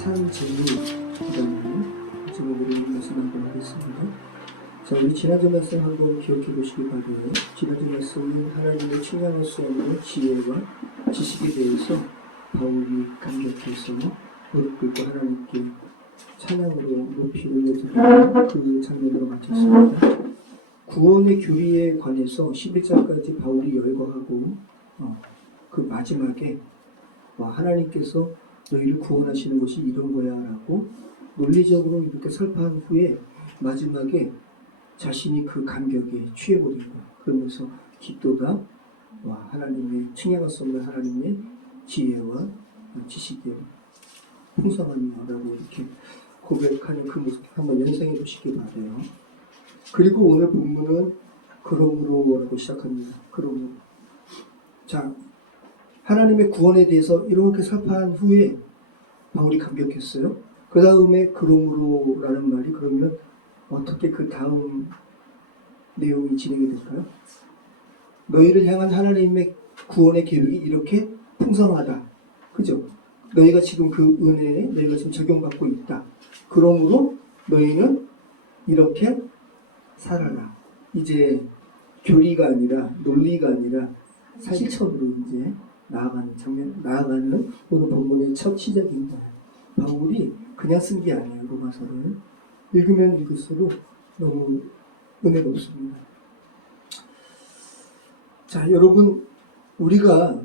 산재물이라는 제목으로 말씀 한번 하겠습니다. 자, 우리 지난주 말씀 한번 기억해 보시기 바라요. 지난주 말씀은 하나님의 측량할 수 없는 지혜와 지식에 대해서 바울이 감격해서 무릎 꿇고 하나님께 찬양으로 높이 올려드리는 그 장면으로 마쳤습니다. 구원의 교리에 관해서 11장까지 바울이 열거하고 그 마지막에 하나님께서 너희를 구원하시는 것이 이런 거야 라고 논리적으로 이렇게 설파한 후에 마지막에 자신이 그 감격에 취해버린 거야. 그러면서 기도가 하나님의 측량할 수 없는 하나님의 지혜와 지식의 풍성함이라고 이렇게 고백하는 그 모습 한번 연상해 보시기 바라요. 그리고 오늘 본문은 그러므로라고 시작합니다. 그러므로. 자, 하나님의 구원에 대해서 이렇게 설파한 후에 바울이 감격했어요. 그 다음에 그러므로라는 말이 그러면 어떻게 그 다음 내용이 진행이 될까요? 너희를 향한 하나님의 구원의 계획이 이렇게 풍성하다. 그죠? 너희가 지금 그 은혜에 너희가 지금 적용받고 있다. 그러므로 너희는 이렇게 살아라. 이제 교리가 아니라 논리가 아니라 실천으로 이제 나아가는 오늘 본문의 첫 시작입니다. 바울이 그냥 쓴 게 아니에요. 로마서를 읽으면 읽을수록 너무 은혜롭습니다. 자, 여러분, 우리가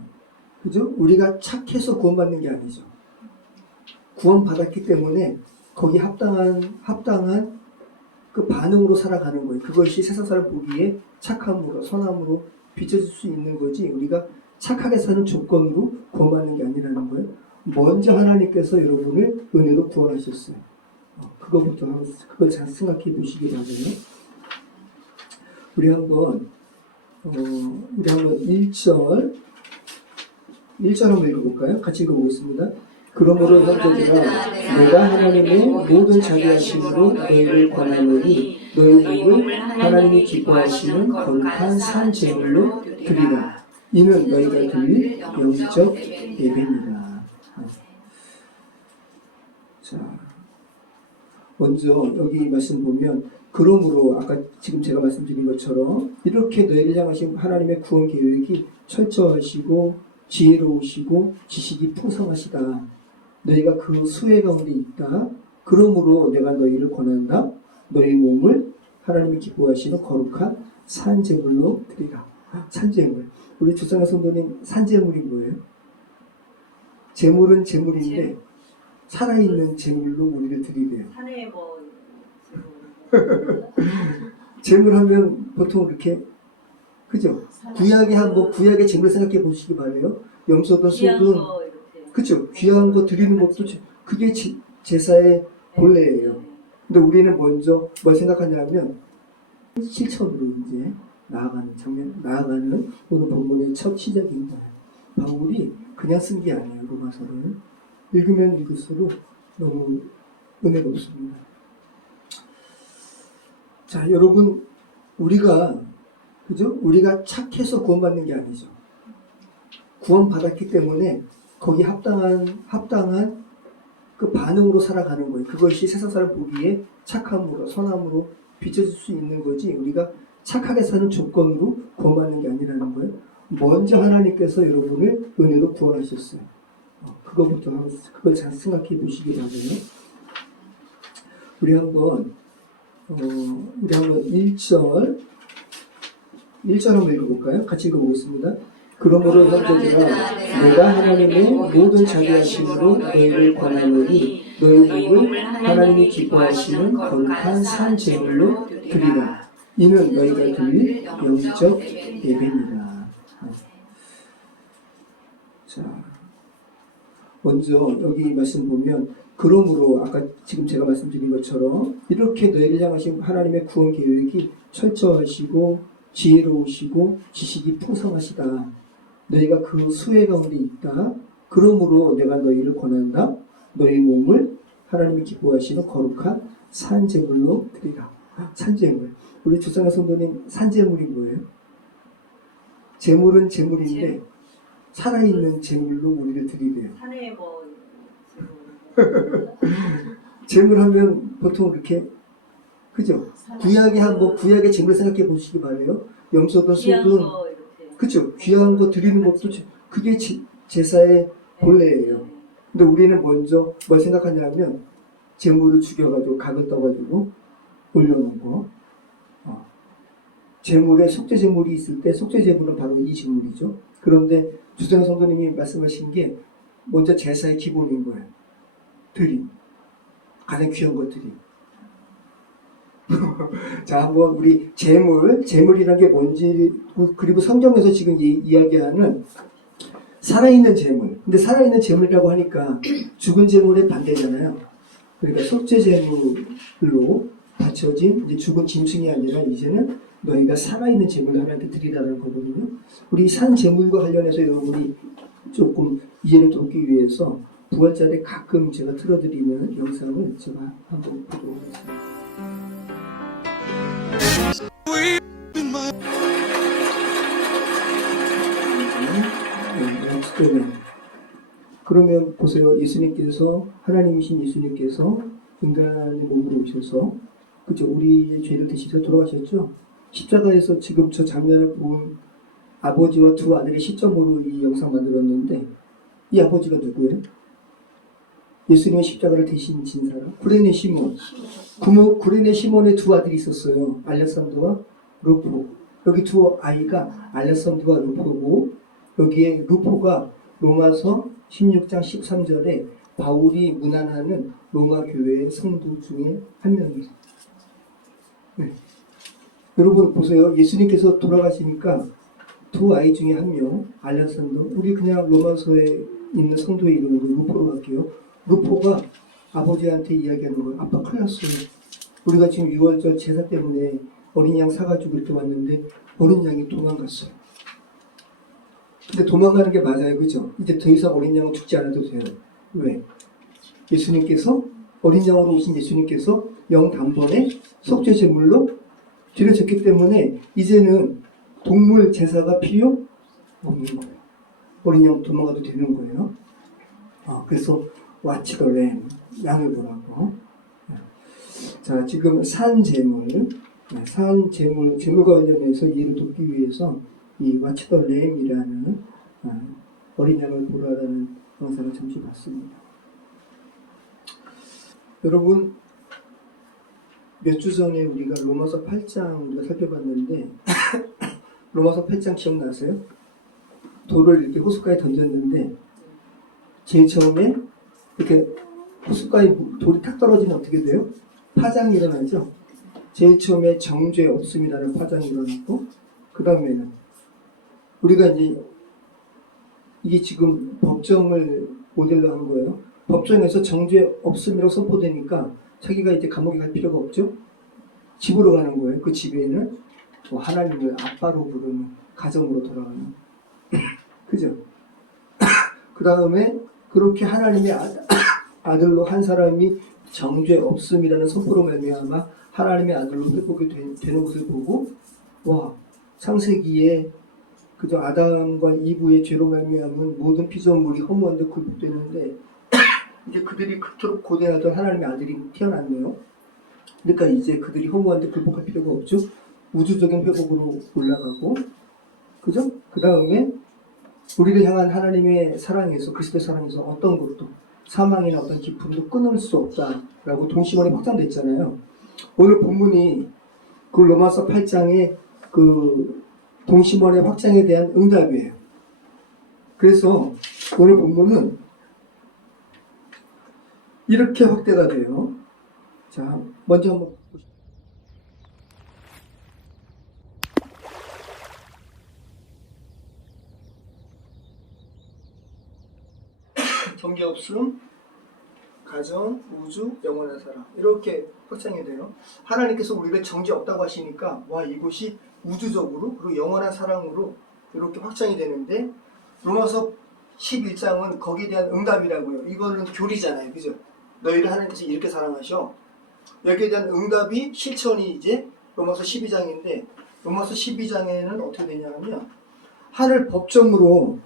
착해서 구원받는 게 아니죠. 구원받았기 때문에 거기 합당한 그 반응으로 살아가는 거예요. 그것이 세상 사람 보기에 착함으로, 선함으로 비춰질 수 있는 거지, 우리가 착하게 사는 조건으로 구원받는 게 아니라는 거예요. 먼저 하나님께서 여러분을 은혜로 구원하셨어요. 그걸 잘 생각해 보시기 바라요. 우리 한번 1절 한번 읽어볼까요? 같이 읽어보겠습니다. 그러므로 형제들아, 내가 하나님의 모든 자비하심으로 너희를 권하노니 너희 몸을 하나님이 기뻐하시는 거룩한 산 제물로 드리라. 이는 너희가 드릴 영적 예배입니다. 자, 먼저 여기 말씀 보면 그러므로 아까 지금 제가 말씀드린 것처럼 이렇게 너희를 향하신 하나님의 구원 계획이 철저하시고 지혜로우시고 지식이 풍성하시다. 너희가 그 수혜 가운데 있다. 그러므로 내가 너희를 권한다. 너희 몸을 하나님이 기뻐하시는 거룩한 산제물로 드리라. 산제물. 우리 주상의 성도님, 산제물이 뭐예요? 제물은 제물인데 살아있는 제물로 우리를 드리래요. 산에 제물하면 보통 이렇게, 그죠? 구약의 제물 생각해 보시기 바래요. 염소든 소든, 그죠? 귀한 거 드리는 것도 그게 제사의 본래예요. 근데 우리는 먼저 뭘 생각하냐면 실천으로 이제 나아가는 오늘 본문의 첫 시작입니다. 바울이 그냥 쓴 게 아니에요. 로마서를 읽으면 읽을수록 너무 은혜롭습니다. 자, 여러분, 우리가 착해서 구원받는 게 아니죠. 구원받았기 때문에 거기 합당한 그 반응으로 살아가는 거예요. 그것이 세상 사람 보기에 착함으로, 선함으로 비춰질 수 있는 거지, 우리가 착하게 사는 조건으로 구원받는 게 아니라는 거예요. 먼저 하나님께서 여러분을 은혜로 구원하셨어요. 그걸 잘 생각해 보시기 바라요. 우리 한번 1절 한번 읽어볼까요? 같이 읽어보겠습니다. 그러므로 형제들아, 내가 하나님의 모든 자비하심으로 너희를 권하노니 너희 몸을 하나님이 기뻐하시는 거룩한 산 제물로 드리라. 이는 너희가 드릴 영적 예배입니다. 자, 먼저 여기 말씀 보면 그러므로 아까 지금 제가 말씀드린 것처럼 이렇게 너희를 향하신 하나님의 구원 계획이 철저하시고 지혜로우시고 지식이 풍성하시다. 너희가 그 수혜 가운데 있다. 그러므로 내가 너희를 권한다. 너희 몸을 하나님이 기뻐하시는 거룩한 산제물로 드리라. 산제물. 우리 주상의 성도님, 산제물이 뭐예요? 제물은 제물인데 살아있는 제물로 우리를 드리래요. 산에 재물하면 보통 이렇게 그죠? 구약의 한번 구약의 재물 생각해 보시기 바래요. 염소든 소든 그죠? 귀한 거 드리는 것도 그게 제사의 본래예요. 근데 우리는 먼저 뭘 생각하냐면 재물을 죽여가지고 각을 떠가지고 올려놓은 거. 재물에 속죄 재물이 있을 때 속죄 재물은 바로 이 재물이죠. 그런데 주생 성도님이 말씀하신 게 먼저 제사의 기본인 거예요. 드림. 가장 귀한 것들이. 자, 한번 우리 재물이라는 게 뭔지, 그리고 성경에서 지금 이야기하는 살아있는 재물. 근데 살아있는 재물이라고 하니까 죽은 재물의 반대잖아요. 그러니까 속죄 재물로 바쳐진 이제 죽은 짐승이 아니라 이제는 너희가 살아있는 재물을 하나님께 드리라는 거거든요. 우리 산 재물과 관련해서 여러분이 조금 이해를 돕기 위해서 부활절에 가끔 제가 틀어드리는 영상을 제가 한번 보도록 하겠습니다. 그러면 보세요. 예수님께서 하나님이신 예수님께서 인간의 몸으로 오셔서 그죠? 우리의 죄를 대신해서 돌아가셨죠. 십자가에서 지금 저 장면을 본 아버지와 두 아들의 시점으로 이 영상 만들었는데 이 아버지가 누구예요? 예수님의 십자가를 대신 진 사람. 구레네 시몬. 구레네 시몬의 두 아들이 있었어요. 알렉산더와 루포. 여기 두 아이가 알렉산더와 루포고 여기에 루포가 로마서 16장 13절에 바울이 문안하는 로마 교회의 성도 중에 한 명이에요. 네. 여러분 보세요. 예수님께서 돌아가시니까 두 아이 중에 한 명, 알렉산더. 우리 그냥 로마서에 있는 성도의 이름으로 루포로 갈게요. 루포가 아버지한테 이야기하는 거예요. 아빠 큰일 났어요. 우리가 지금 6월절 제사 때문에 어린 양 사가지고 이렇게 왔는데 어린 양이 도망갔어요. 근데 도망가는 게 맞아요. 그죠? 이제 더 이상 어린 양은 죽지 않아도 돼요. 왜? 예수님께서 어린 양으로 오신 예수님께서 영단번에 속죄 제물로 드려졌기 때문에 이제는 동물 제사가 필요 없는 거예요. 어린 양 도망가도 되는 거예요. 그래서 Watch the lamb, 양을 보라고. 자, 지금 산 재물, 재물과 관련해서 이해를 돕기 위해서 이 Watch the lamb이라는 어린 양을 보라라는 영상을 잠시 봤습니다. 여러분, 몇 주 전에 우리가 로마서 8장 우리가 살펴봤는데 로마서 8장 기억나세요? 돌을 이렇게 호숫가에 던졌는데 제일 처음에 이렇게 호숫가에 돌이 탁 떨어지면 어떻게 돼요? 파장이 일어나죠. 제일 처음에 정죄 없음이라는 파장이 일어났고 그 다음에는 우리가 이제 이게 지금 법정을 모델로 한 거예요. 법정에서 정죄 없음이라고 선포되니까 자기가 이제 감옥에 갈 필요가 없죠. 집으로 가는 거예요. 그 집에는 하나님을 아빠로 부르는 가정으로 돌아가는 그죠? 그 다음에 그렇게 하나님의 아들로 한 사람이 정죄 없음이라는 선포로 말미암아 하나님의 아들로 회복이 되는 것을 보고 와 창세기에 그저 아담과 이브의 죄로 말미암은 모든 피조물이 허무한데 굴복되는데 이제 그들이 그토록 고대하던 하나님의 아들이 태어났네요. 그러니까 이제 그들이 허무한데 굴복할 필요가 없죠. 우주적인 회복으로 올라가고 그죠? 그 다음에 우리를 향한 하나님의 사랑에서 그리스도의 사랑에서 어떤 것도 사망이나 어떤 기쁨도 끊을 수 없다라고 동시원이 확장됐잖아요. 오늘 본문이 그 로마서 8장의 그 동시원의 확장에 대한 응답이에요. 그래서 오늘 본문은 이렇게 확대가 돼요. 자, 먼저 한번 보시죠. 정죄 없음, 가정, 우주, 영원한 사랑 이렇게 확장이 돼요. 하나님께서 우리를 정죄 없다고 하시니까 와 이곳이 우주적으로 그리고 영원한 사랑으로 이렇게 확장이 되는데 로마서 11장은 거기에 대한 응답이라고요. 이거는 교리잖아요. 그죠? 너희를 하나님께서 이렇게 사랑하셔. 여기에 대한 응답이 실천이 이제 로마서 12장인데 로마서 12장에는 어떻게 되냐면 하늘 법정으로부터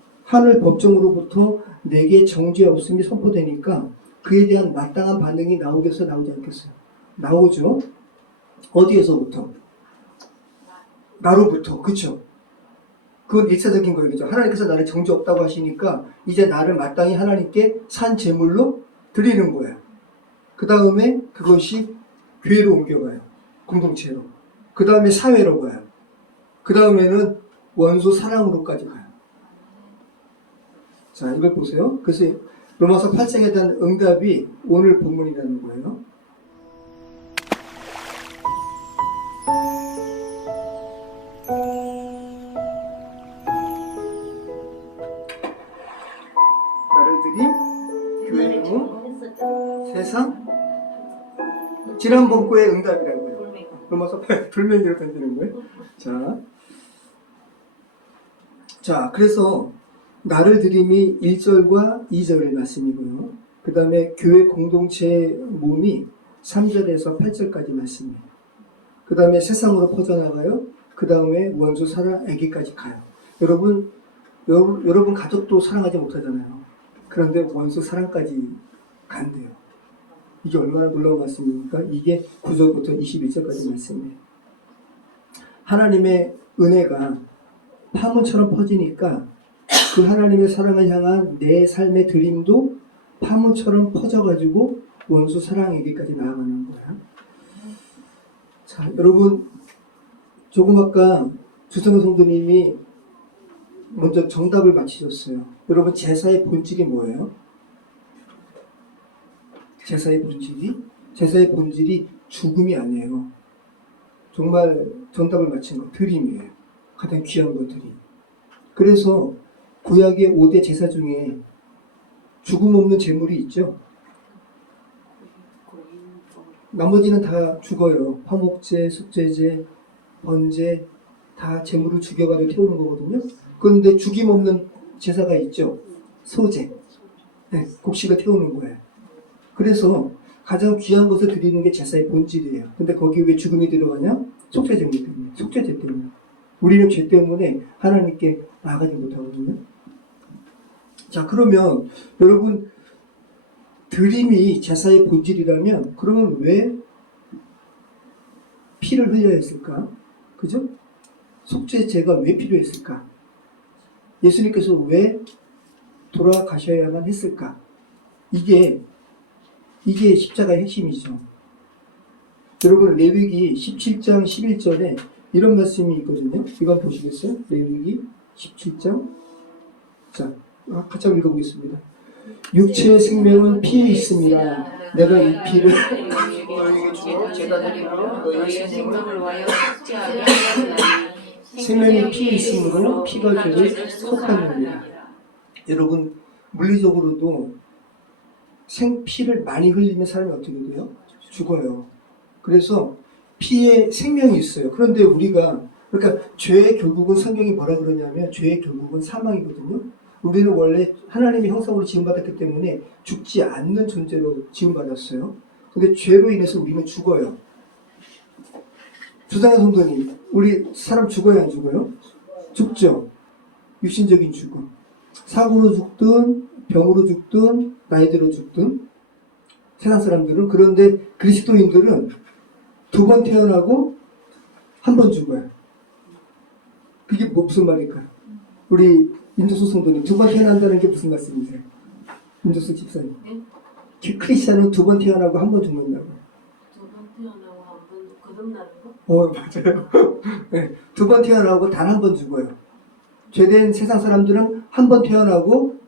내게 정죄 없음이 선포되니까 그에 대한 마땅한 반응이 나오겠어요? 나오지 않겠어요? 나오죠. 어디에서부터? 나로부터. 그쵸? 그건 일차적인 거겠죠. 하나님께서 나를 정죄 없다고 하시니까 이제 나를 마땅히 하나님께 산 제물로 드리는 거예요. 그 다음에 그것이 교회로 옮겨가요. 공동체로. 그 다음에 사회로 가요. 그 다음에는 원수 사랑으로까지 가요. 자, 이걸 보세요. 그래서 로마서 8장에 대한 응답이 오늘 본문이라는 거예요. 나를 드림, 교회무, 세상, 지난번 거의 응답이라고요. 로마서 8, 돌멩이로 던지는 거예요. 자, 그래서 나를 드림이 1절과 2절의 말씀이고요. 그 다음에 교회 공동체 몸이 3절에서 8절까지 말씀이에요. 그 다음에 세상으로 퍼져나가요. 그 다음에 원수 사랑에게까지 가요. 여러분 가족도 사랑하지 못하잖아요. 그런데 원수 사랑까지 간대요. 이게 얼마나 놀라운 말씀입니까? 이게 9절부터 21절까지 말씀이에요. 하나님의 은혜가 파문처럼 퍼지니까 그 하나님의 사랑을 향한 내 삶의 드림도 파문처럼 퍼져가지고 원수 사랑에게까지 나아가는 거야. 자, 여러분, 조금 아까 주성현 성도님이 먼저 정답을 맞히셨어요. 여러분, 제사의 본질이 뭐예요? 제사의 본질이 죽음이 아니에요. 정말 정답을 맞힌 거, 드림이에요. 가장 귀한 거 드림. 그래서 구약의 5대 제사 중에 죽음 없는 제물이 있죠. 나머지는 다 죽어요. 화목제, 속죄제, 번제 다 제물을 죽여가지고 태우는 거거든요. 그런데 죽임 없는 제사가 있죠. 소제. 네, 곡식을 태우는 거예요. 그래서 가장 귀한 것을 드리는 게 제사의 본질이에요. 근데 거기에 왜 죽음이 들어가냐? 속죄제 때문에. 속죄제 때문에. 우리는 죄 때문에 하나님께 나아가지 못하거든요. 자, 그러면 여러분 드림이 제사의 본질이라면 그러면 왜 피를 흘려야 했을까? 그죠? 속죄제가 왜 필요했을까? 예수님께서 왜 돌아가셔야만 했을까? 이게 십자가의 핵심이죠. 여러분 레위기 17장 11절에 이런 말씀이 있거든요. 이건 보시겠어요? 레위기 17장. 자, 같이 한번 읽어보겠습니다. 육체의 생명은 피에 있습니다. 내가 이 피를 너희에게 주어 제단으로 너희의 생명을 위하여 속죄하게 하였나니 생명이 피에 있으므로 피가 죄를 속하느니라. 여러분 물리적으로도 피를 많이 흘리면 사람이 어떻게 돼요? 죽어요. 그래서 피에 생명이 있어요. 그런데 그러니까 죄의 결국은 성경이 뭐라 그러냐면 죄의 결국은 사망이거든요. 우리는 원래 하나님의 형상으로 지음받았기 때문에 죽지 않는 존재로 지음받았어요. 근데 죄로 인해서 우리는 죽어요. 주장한 성도님, 우리 사람 죽어요, 안 죽어요? 죽죠. 육신적인 죽음. 사고로 죽든 병으로 죽든 나이대로 죽든 세상 사람들은. 그런데 그리스도인들은 2번 태어나고 1번 죽어요. 그게 무슨 말일까요? 우리 민조숙 성도님 2번 태어난다는 게 무슨 말씀이세요? 민조숙 집사님. 네? 크리스찬은 2번 태어나고 1번 죽는다고. 2번 태어나고 1번 거듭나는 거? 맞아요. 네, 2번 태어나고 단 1번 죽어요. 죄된 세상 사람들은 1번 태어나고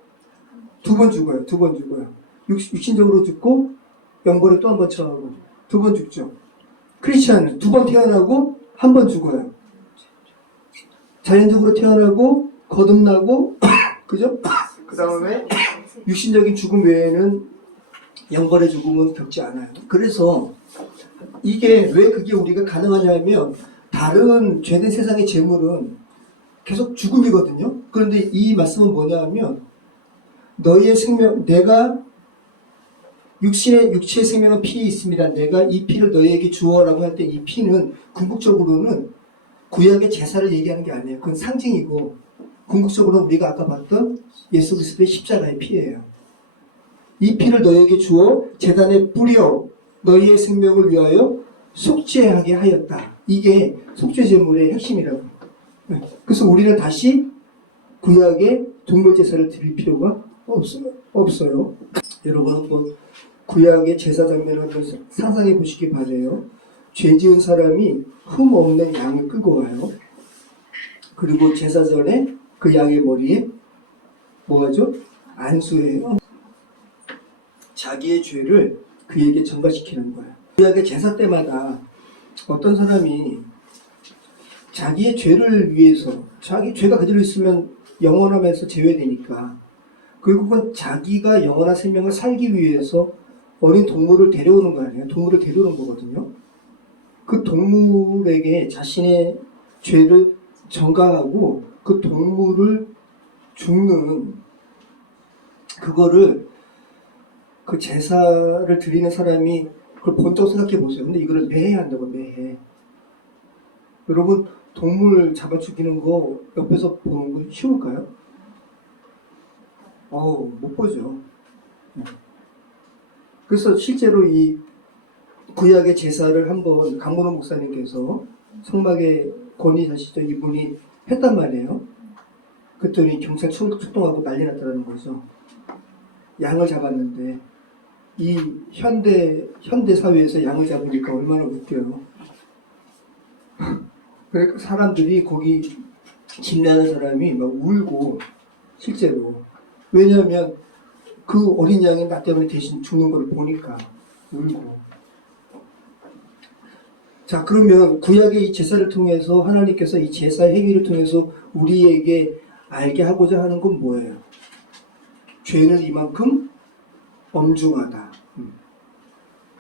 2번 죽어요. 2번 죽어요. 육신적으로 죽고 영벌에 또 1번 처하고 2번 죽죠. 크리스찬은 2번 태어나고 1번 죽어요. 자연적으로 태어나고 거듭나고 그죠? 그 다음에 육신적인 죽음 외에는 영벌의 죽음은 겪지 않아요. 그래서 이게 왜 그게 우리가 가능하냐면 다른 죄된 세상의 재물은 계속 죽음이거든요. 그런데 이 말씀은 뭐냐 하면 너희의 생명, 내가 육체의 생명은 피에 있습니다. 내가 이 피를 너희에게 주어라고 할 때 이 피는 궁극적으로는 구약의 제사를 얘기하는 게 아니에요. 그건 상징이고 궁극적으로 우리가 아까 봤던 예수 그리스도의 십자가의 피예요. 이 피를 너희에게 주어 제단에 뿌려 너희의 생명을 위하여 속죄하게 하였다. 이게 속죄 제물의 핵심이라고. 그래서 우리는 다시 구약의 동물 제사를 드릴 필요가 없어요. 여러분 한번 구약의 제사 장면을 한번 상상해 보시기 바래요. 죄 지은 사람이 흠 없는 양을 끌고 와요. 그리고 제사 전에 그 양의 머리에 뭐하죠? 안수해요. 자기의 죄를 그에게 전가시키는 거예요. 구약의 제사 때마다 어떤 사람이 자기의 죄를 위해서, 자기 죄가 그대로 있으면 영원하면서 제외되니까 결국은 자기가 영원한 생명을 살기 위해서 어린 동물을 데려오는 거 아니에요? 동물을 데려오는 거거든요. 그 동물에게 자신의 죄를 전가하고 그 동물을 죽는 그거를 그 제사를 드리는 사람이 그걸 본적 생각해 보세요. 근데 이거를 매해 한다고, 매해. 여러분 동물 잡아 죽이는 거 옆에서 보는 건 쉬울까요? 못 보죠. 그래서 실제로 이 구약의 제사를 한번 강문호 목사님께서 성막의 권위자시죠. 이분이 했단 말이에요. 그랬더니 경찰 출동하고 난리 났다는 거죠. 양을 잡았는데 이 현대 사회에서 양을 잡으니까 얼마나 웃겨요. 그러니까 사람들이 거기 집례하는 사람이 막 울고 실제로 왜냐하면 그 어린 양이 나 때문에 대신 죽는 걸 보니까 울고. 자, 그러면 구약의 이 제사를 통해서 하나님께서 이 제사 행위를 통해서 우리에게 알게 하고자 하는 건 뭐예요? 죄는 이만큼 엄중하다.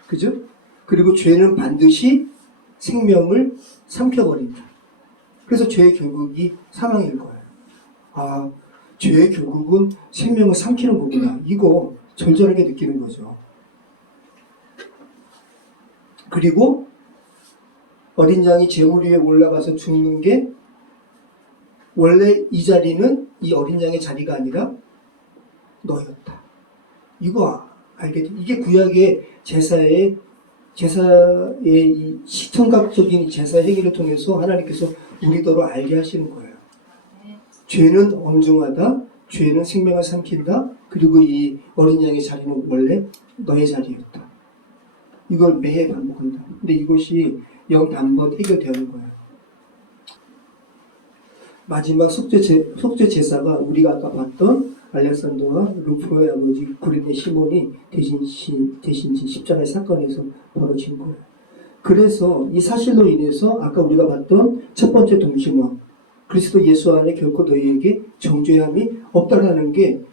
그죠? 그리고 죄는 반드시 생명을 삼켜버린다. 그래서 죄의 결국이 사망일 거예요. 죄의 결국은 생명을 삼키는 거구나. 이거 절절하게 느끼는 거죠. 그리고 어린 양이 제물 위에 올라가서 죽는 게 원래 이 자리는 이 어린 양의 자리가 아니라 너였다. 이거 알게 돼. 이게 구약의 제사의 이 시청각적인 제사 행위를 통해서 하나님께서 우리더러 알게 하시는 거예요. 죄는 엄중하다. 죄는 생명을 삼킨다. 그리고 이 어린 양의 자리는 원래 너의 자리였다. 이걸 매해 반복한다. 근데 이것이 영단번 해결되는 거예요. 마지막 속죄 제사가 우리가 아까 봤던 알렉산더와 루포의 아버지 구레네 시몬이 대신진 십자가의 사건에서 벌어진 거예요. 그래서 이 사실로 인해서 아까 우리가 봤던 첫 번째 동심원 그리스도 예수 안에 결코 너희에게 정죄함이 없다라는 게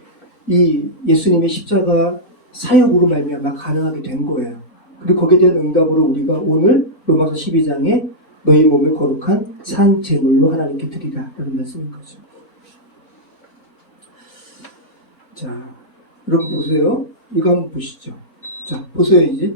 이 예수님의 십자가 사역으로 말미암아 가능하게 된 거예요. 그리고 거기에 대한 응답으로 우리가 오늘 로마서 12장에 너희 몸을 거룩한 산 제물로 하나님께 드리라 라는 말씀인 거죠. 자, 여러분 보세요. 이거 한번 보시죠. 자, 보세요 이제.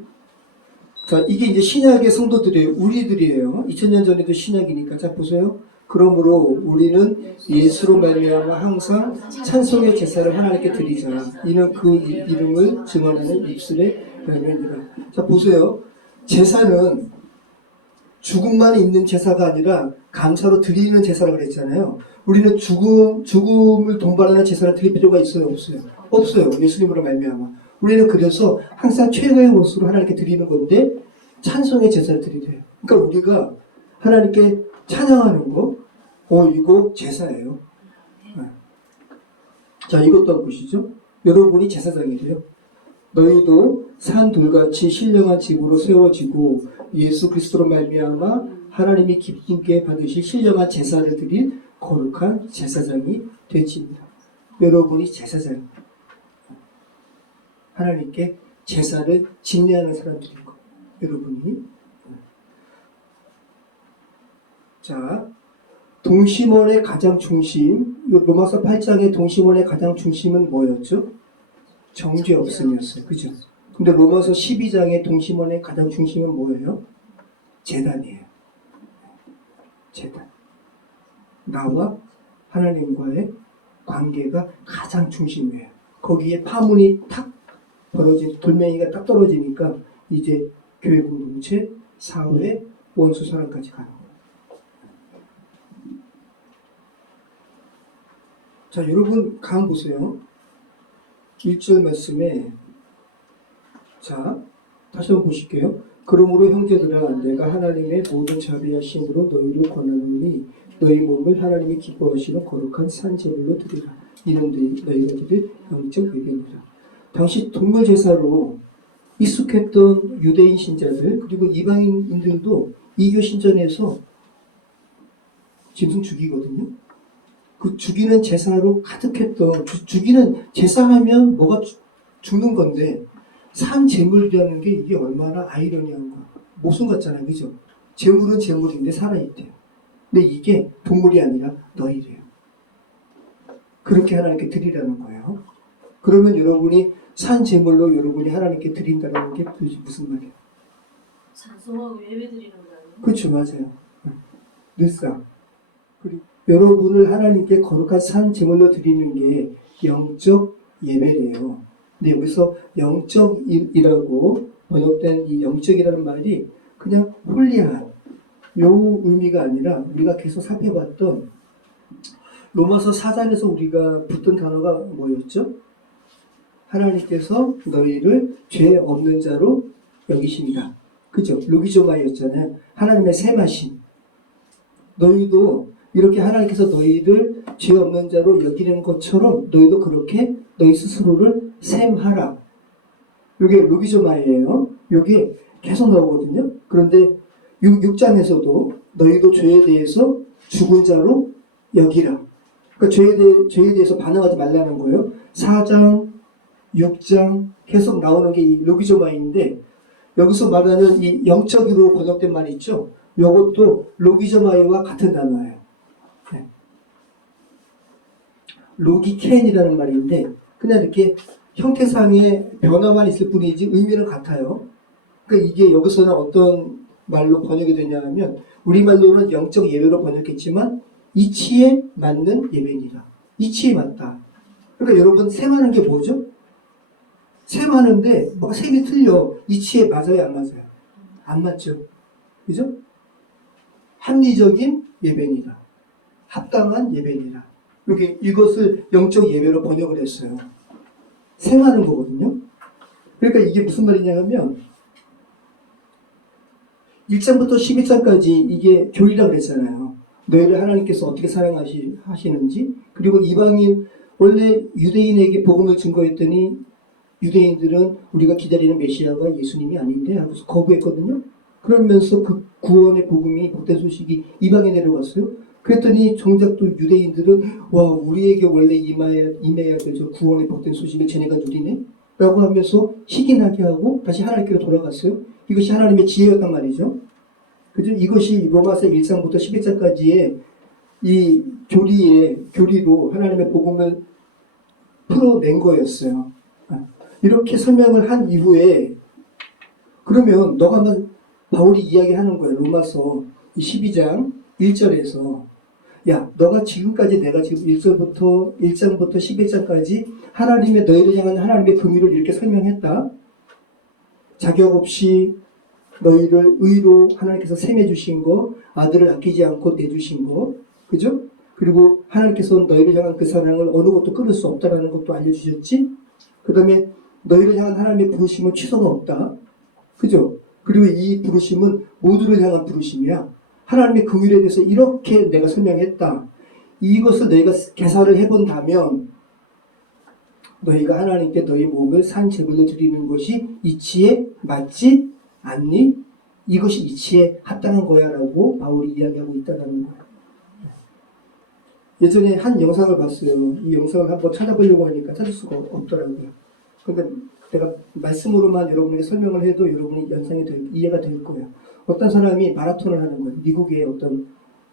자, 이게 이제 신약의 성도들이에요. 우리들이에요. 2000년 전에도 신약이니까. 자, 보세요. 그러므로 우리는 예수로 말미암아 항상 찬송의 제사를 하나님께 드리자. 이는 그 이름을 증언하는 입술의 열매니라. 자, 보세요. 제사는 죽음만 있는 제사가 아니라 감사로 드리는 제사라고 그랬잖아요. 우리는 죽음을 동반하는 제사를 드릴 필요가 있어요? 없어요? 없어요. 예수님으로 말미암아. 우리는 그래서 항상 최고의 것으로 하나님께 드리는 건데 찬송의 제사를 드리래요. 그러니까 우리가 하나님께 찬양하는 거, 이거 제사예요. 자, 이것도 한번 보시죠. 여러분이 제사장이래요. 너희도 산 돌같이 신령한 집으로 세워지고 예수 그리스도로 말미암아 하나님이 기쁘게 받으실 신령한 제사를 드릴 거룩한 제사장이 되지니라. 여러분이 제사장입니다. 하나님께 제사를 집례하는 사람들인 거예요. 여러분이. 자, 동심원의 가장 중심, 로마서 8장의 동심원의 가장 중심은 뭐였죠? 정죄 없음이었어요. 그죠? 근데 로마서 12장의 동심원의 가장 중심은 뭐예요? 제단이에요. 제단. 나와 하나님과의 관계가 가장 중심이에요. 거기에 파문이 탁 벌어진 돌멩이가 딱 떨어지니까 이제 교회 공동체, 사회, 원수 사랑까지 가는 거예요. 자, 여러분 강 보세요. 1절 말씀에 자, 다시 한번 보실게요. 그러므로 형제들아 내가 하나님의 모든 자비하심으로 너희를 권하노니 너희 몸을 하나님이 기뻐하시는 거룩한 산 제물로 드리라. 이는 너희가 드릴 영적 예배니라. 당시 동물 제사로 익숙했던 유대인 신자들 그리고 이방인들도 이교 신전에서 짐승 죽이거든요. 그 죽이는 제사로 가득했던 죽이는 제사하면 뭐가 죽는 건데 산 제물이라는 게 이게 얼마나 아이러니한가. 목숨 같잖아요. 그죠? 제물은 제물인데 살아있대요. 근데 이게 동물이 아니라 너희래요. 그렇게 하나님께 드리라는 거예요. 그러면 여러분이 산 제물로 여러분이 하나님께 드린다는 게 무슨 말이에요? 찬송하고 예배드리는 거 아니에요? 그렇죠. 맞아요. 늘상. 그리고 여러분을 하나님께 거룩한 산 제물로 드리는 게 영적 예배래요. 근데 여기서 영적이라고 번역된 이 영적이라는 말이 그냥 홀리한 요 의미가 아니라 우리가 계속 살펴봤던 로마서 4장에서 우리가 붙던 단어가 뭐였죠? 하나님께서 너희를 죄 없는 자로 여기십니다. 그죠? 루기조마이였잖아요. 하나님의 셈하심. 너희도 이렇게 하나님께서 너희를 죄 없는 자로 여기는 것처럼 너희도 그렇게 너희 스스로를 셈하라. 이게 루기조마이예요. 이게 계속 나오거든요. 그런데 6장에서도 너희도 죄에 대해서 죽은 자로 여기라. 그러니까 죄에 대해서 반응하지 말라는 거예요. 4장, 6장 계속 나오는 게 이 로기조마이인데 여기서 말하는 이 영적으로 번역된 말이 있죠. 이것도 로기조마이와 같은 단어예요. 네. 로기켄이라는 말인데 그냥 이렇게 형태상의 변화만 있을 뿐이지 의미는 같아요. 그러니까 이게 여기서는 어떤 말로 번역이 되냐면 우리말로는 영적 예배로 번역했지만 이치에 맞는 예배니라. 이치에 맞다. 그러니까 여러분 셈하는 게 뭐죠? 셈하는데 뭐가 셈이 틀려. 이치에 맞아요? 안 맞아요? 안 맞죠. 그죠? 합리적인 예배니라. 합당한 예배니라. 이것을 영적 예배로 번역을 했어요. 셈하는 거거든요. 그러니까 이게 무슨 말이냐면 1장부터 12장까지 이게 교리라고 그랬잖아요. 너희를 하나님께서 어떻게 사랑하시는지 그리고 이방인 원래 유대인에게 복음을 증거했더니 유대인들은 우리가 기다리는 메시아가 예수님이 아닌데 하고서 거부했거든요. 그러면서 그 구원의 복음이 복된 소식이 이방에 내려갔어요. 그랬더니 정작 또 유대인들은 와 우리에게 원래 임해야 될 저 구원의 복된 소식을 쟤네가 누리네? 라고 하면서 시기나게 하고 다시 하나님께로 돌아갔어요. 이것이 하나님의 지혜였단 말이죠. 그죠? 이것이 로마서 1장부터 11장까지의 이 교리로 하나님의 복음을 풀어낸 거였어요. 이렇게 설명을 한 이후에 그러면 너가 한번 바울이 이야기하는 거예요. 로마서 12장 1절에서 야 너가 지금까지 내가 지금 1장부터 11장까지 하나님의 너희를 향한 하나님의 긍휼을 이렇게 설명했다. 자격 없이 너희를 의로 하나님께서 셈해 주신 거, 아들을 아끼지 않고 내주신 거, 그죠? 그리고 하나님께서 너희를 향한 그 사랑을 어느 것도 끊을 수 없다라는 것도 알려주셨지? 그 다음에 너희를 향한 하나님의 부르심은 취소가 없다. 그죠? 그리고 이 부르심은 모두를 향한 부르심이야. 하나님의 긍휼에 대해서 이렇게 내가 설명했다. 이것을 너희가 계산을 해본다면 너희가 하나님께 너희 몸을 산 제물로 드리는 것이 이치에 맞지 않니? 이것이 이치에 합당한 거야 라고 바울이 이야기하고 있다는 거예요. 예전에 한 영상을 봤어요. 이 영상을 한번 찾아보려고 하니까 찾을 수가 없더라고요. 그러니까 내가 말씀으로만 여러분에게 설명을 해도 여러분이 이해가 될 거예요. 어떤 사람이 마라톤을 하는 거예요. 미국의 어떤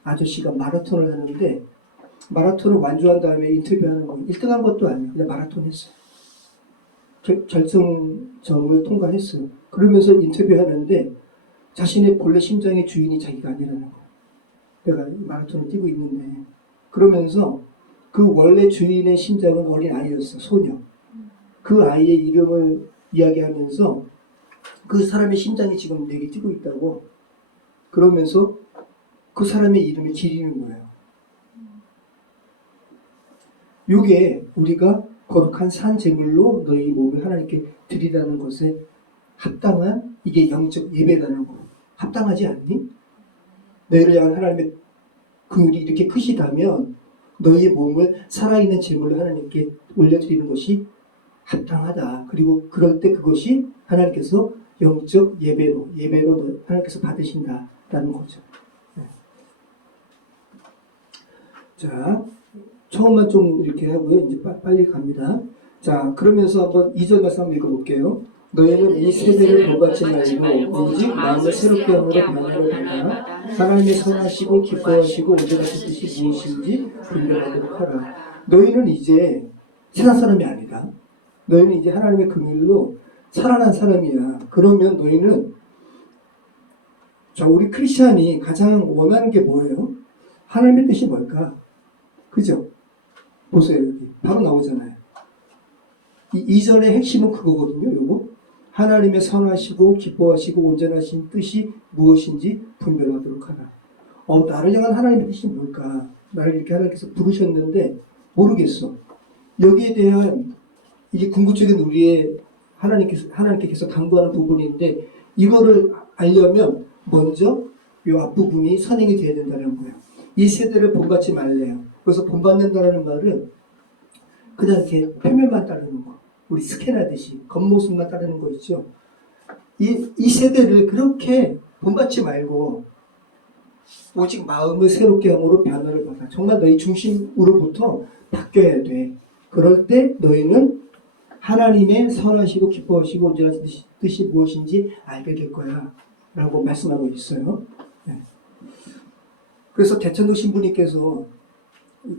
아저씨가 마라톤을 하는데 마라톤을 완주한 다음에 인터뷰하는 거예요. 1등한 것도 아니에요. 그냥 마라톤 했어요. 결승점을 통과했어요. 그러면서 인터뷰하는데 자신의 본래 심장의 주인이 자기가 아니라는 거예요. 내가 마라톤을 뛰고 있는데 그러면서 그 원래 주인의 심장은 어린 아이였어. 소녀. 그 아이의 이름을 이야기하면서 그 사람의 심장이 지금 내게 뛰고 있다고 그러면서 그 사람의 이름을 기리는 거예요. 요게 우리가 거룩한 산 제물로 너희 몸을 하나님께 드리라는 것에 합당한 이게 영적 예배라는 거. 합당하지 않니? 너희를 향한 하나님의 긍휼이 이렇게 크시다면 너희의 몸을 살아있는 제물로 하나님께 올려드리는 것이 합당하다. 그리고 그럴 때 그것이 하나님께서 영적 예배로 하나님께서 받으신다라는 거죠. 네. 자, 처음만 좀 이렇게 하고요. 이제 빨리 갑니다. 자, 그러면서 한번 2절 말씀 한번 읽어볼게요. 너희는 이 세대를 본받지 말고 오직 마음을 새롭게 함으로 변화를 받아 하나님의 선하시고 기뻐하시고 온전하신 뜻이 무엇인지 분별하도록 하라. 너희는 이제 세상 사람이 아니다. 너희는 이제 하나님의 긍휼로 살아난 사람이야. 그러면 너희는 자, 우리 크리스찬이 가장 원하는 게 뭐예요? 하나님의 뜻이 뭘까? 그죠? 보세요. 여기 바로 나오잖아요. 이 2절의 핵심은 그거거든요. 요거 하나님의 선하시고 기뻐하시고 온전하신 뜻이 무엇인지 분별하도록 하라. 나를 향한 하나님의 뜻이 뭘까? 나를 이렇게 하나님께서 부르셨는데 모르겠어. 여기에 대한 이게 궁극적인 우리의 하나님께서 강구하는 부분인데 이거를 알려면 먼저 이 앞부분이 선행이 되어야 된다는 거예요. 이 세대를 본받지 말래요. 그래서 본받는다는 말은 그냥 이렇게 표면만 따르는 거. 우리 스캔하듯이 겉모습만 따르는 거 있죠. 이 세대를 그렇게 본받지 말고 오직 마음을 새롭게 함으로 변화를 받아. 정말 너희 중심으로부터 바뀌어야 돼. 그럴 때 너희는 하나님의 선하시고 기뻐하시고 온전하신 뜻이 무엇인지 알게 될 거야 라고 말씀하고 있어요. 네. 그래서 대천도 신부님께서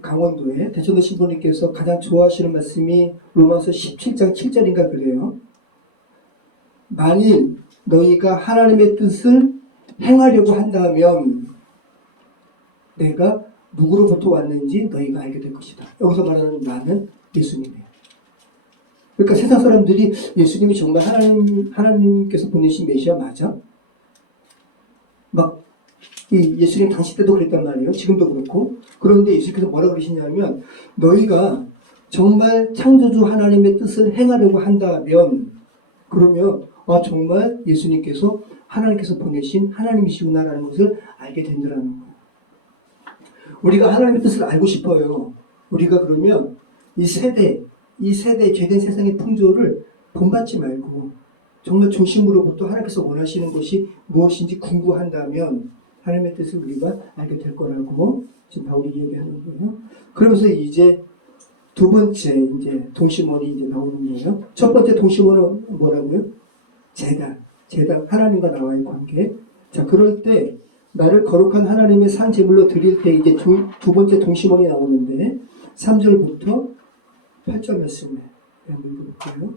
강원도에 대천도 신부님께서 가장 좋아하시는 말씀이 로마서 17장 7절인가 그래요. 만일 너희가 하나님의 뜻을 행하려고 한다면 내가 누구로부터 왔는지 너희가 알게 될 것이다. 여기서 말하는 나는 예수님이에요. 그러니까 세상 사람들이 예수님이 정말 하나님께서 보내신 메시아 맞아? 막 예수님 당시 때도 그랬단 말이에요. 지금도 그렇고. 그런데 예수님께서 뭐라 그러시냐면 너희가 정말 창조주 하나님의 뜻을 행하려고 한다면 그러면 정말 예수님께서 하나님께서 보내신 하나님이시구나라는 것을 알게 된다는 거예요. 우리가 하나님의 뜻을 알고 싶어요. 우리가 그러면 이 세대 죄된 세상의 풍조를 본받지 말고 정말 중심으로부터 하나님께서 원하시는 것이 무엇인지 궁금한다면 하나님의 뜻을 우리가 알게 될 거라고 지금 바울이 얘기하는 거예요. 그러면서 이제 두 번째 이제 동심원이 이제 나오는 거예요. 첫 번째 동심원은 뭐라고요? 재단 하나님과 나와의 관계. 자, 그럴 때 나를 거룩한 하나님의 산 제물로 드릴 때 이제 두 번째 동심원이 나오는데 3절부터 8절 말씀에 한번 읽어볼게요.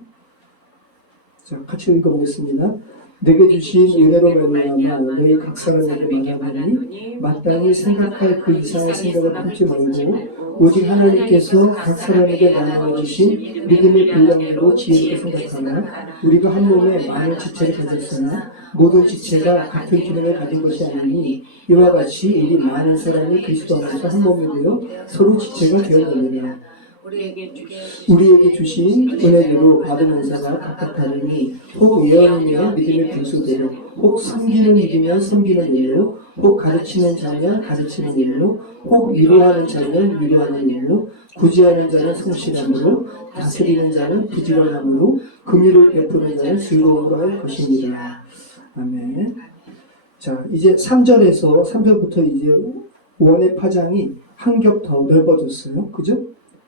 자, 같이 읽어보겠습니다. 내게 주신 은혜로 말미암아 너희 각 사람에게 말하노니 마땅히 생각할 그 이상의 생각을 품지 말고 오직 하나님께서 각 사람에게 나누어 주신 믿음의 분량대로 지혜롭게 생각하라. 우리가 한 몸에 많은 지체를 가졌으나 모든 지체가 같은 기능을 가진 것이 아니니 이와 같이 우리 많은 사람이 그리스도 안에서 한 몸이 되어 서로 지체가 되었느니라. 우리에게 주신 은혜대로 받은 은사가 각각 다르니 혹 예언이면 믿음의 분수대로 혹 섬기는 일이면 섬기는 일로 혹 가르치는 자면 가르치는 일로 혹 위로하는 자면 위로하는 일로 구제하는 자는 성실함으로 다스리는 자는 부지런함으로 긍휼을 베푸는 자는 즐거움으로 할 것입니다. 아멘. 자, 이제 3절부터 이제 원의 파장이 한 겹 더 넓어졌어요. 그죠?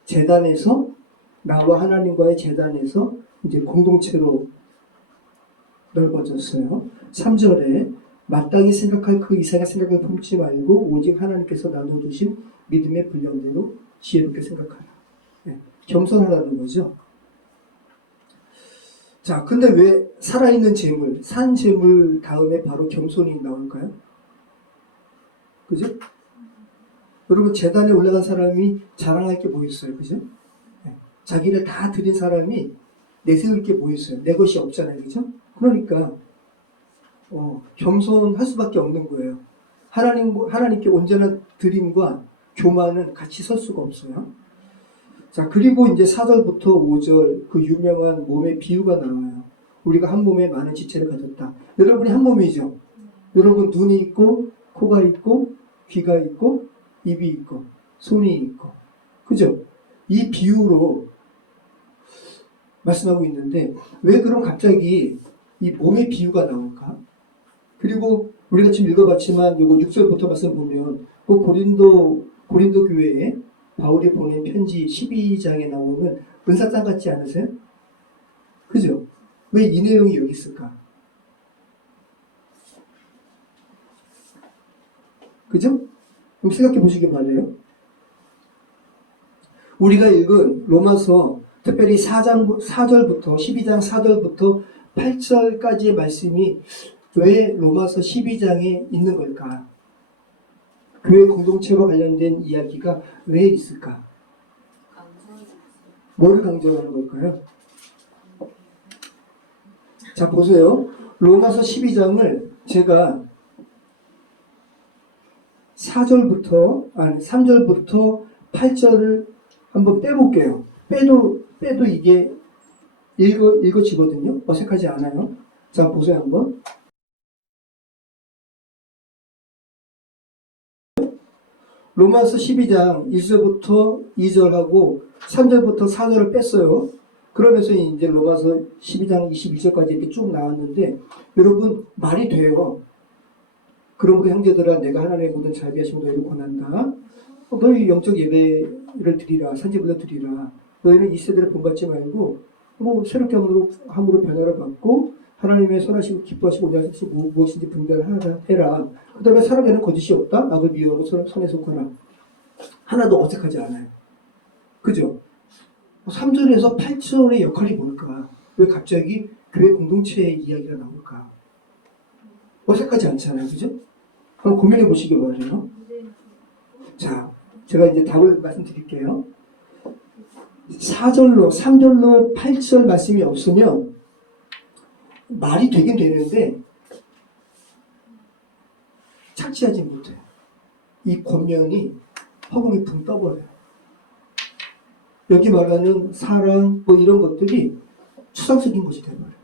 재단에서 나와 하나님과의 재단에서 이제 공동체로 넓어졌어요. 3절에 마땅히 생각할 그 이상의 생각을 품지 말고 오직 하나님께서 나눠주신 믿음의 분량대로 지혜롭게 생각하라. 네, 겸손하라는 거죠. 자, 근데 왜 살아있는 재물, 산 재물 다음에 바로 겸손이 나올까요? 그죠? 여러분 재단에 올라간 사람이 자랑할 게 뭐 있어요? 그죠? 네. 자기를 다 드린 사람이 내세울 게 뭐 있어요? 내 것이 없잖아요. 그죠? 그러니까 겸손할 수밖에 없는 거예요. 하나님께 온전한 드림과 교만은 같이 설 수가 없어요. 자, 그리고 이제 4절부터 5절 그 유명한 몸의 비유가 나와요. 우리가 한 몸에 많은 지체를 가졌다. 여러분이 한 몸이죠. 여러분 눈이 있고 코가 있고 귀가 있고 입이 있고 손이 있고, 그죠? 이 비유로 말씀하고 있는데 왜 그럼 갑자기 이 몸의 비유가 나올까? 그리고 우리가 지금 읽어봤지만 이거 6절부터 말씀 보면 그 고린도 교회에 바울이 보낸 편지 12장에 나오는 은사장 같지 않으세요? 그죠? 왜 이 내용이 여기 있을까? 그죠? 그럼 생각해 보시기 바래요. 우리가 읽은 로마서 특별히 4절부터 12장 4절부터 8절까지의 말씀이 왜 로마서 12장에 있는 걸까? 교회 공동체와 관련된 이야기가 왜 있을까? 뭐를 강조하는 걸까요? 자, 보세요. 로마서 12장을 제가 3절부터 8절을 한번 빼볼게요. 빼도 이게 읽어지거든요. 어색하지 않아요. 자, 보세요 한번. 로마서 12장 1절부터 2절하고 3절부터 4절을 뺐어요. 그러면서 이제 로마서 12장 21절까지 이렇게 쭉 나왔는데, 여러분 말이 돼요. 그러므로 형제들아, 내가 하나님의 모든 자비하심을 너희를 권한다. 너희 영적 예배를 드리라. 산지불러 드리라. 너희는 이 세대를 본받지 말고 새롭게 함으로 변화를 받고 하나님의 선하시고 기뻐하시고 온유하시고 무엇인지 분별해라. 그 다음에 사람에는 거짓이 없다. 악을 미워하고 선에 속하라. 하나도 어색하지 않아요. 그죠? 3절에서 8절의 역할이 뭘까? 왜 갑자기 교회 공동체의 이야기가 나올까? 어색하지 않잖아요. 그죠? 한번 고민해 보시기 바라요. 자, 제가 이제 답을 말씀드릴게요. 3절로 8절 말씀이 없으면 말이 되긴 되는데 착지하지 못해요. 이 권면이 허공에 붕 떠버려요. 여기 말하는 사랑 이런 것들이 추상적인 것이 되어버려요.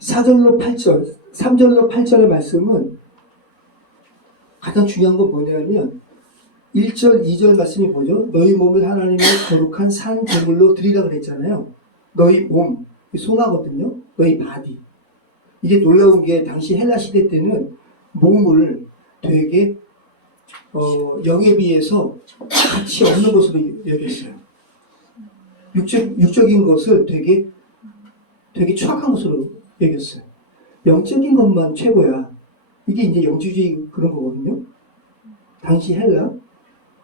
(4절로 8절) 3절로 8절의 말씀은 가장 중요한 건 뭐냐면 1절, 2절 말씀이 뭐죠? 너희 몸을 하나님의 거룩한 산 제물로 드리라 그랬잖아요. 너희 몸, 소나거든요. 너희 바디. 이게 놀라운 게 당시 헬라 시대 때는 몸을 되게 영에 비해서 가치 없는 것으로 여겼어요. 육적인 것을 되게 추악한 것으로 여겼어요. 영적인 것만 최고야. 이게 이제 영주주의 그런 거거든요. 당시 헬라.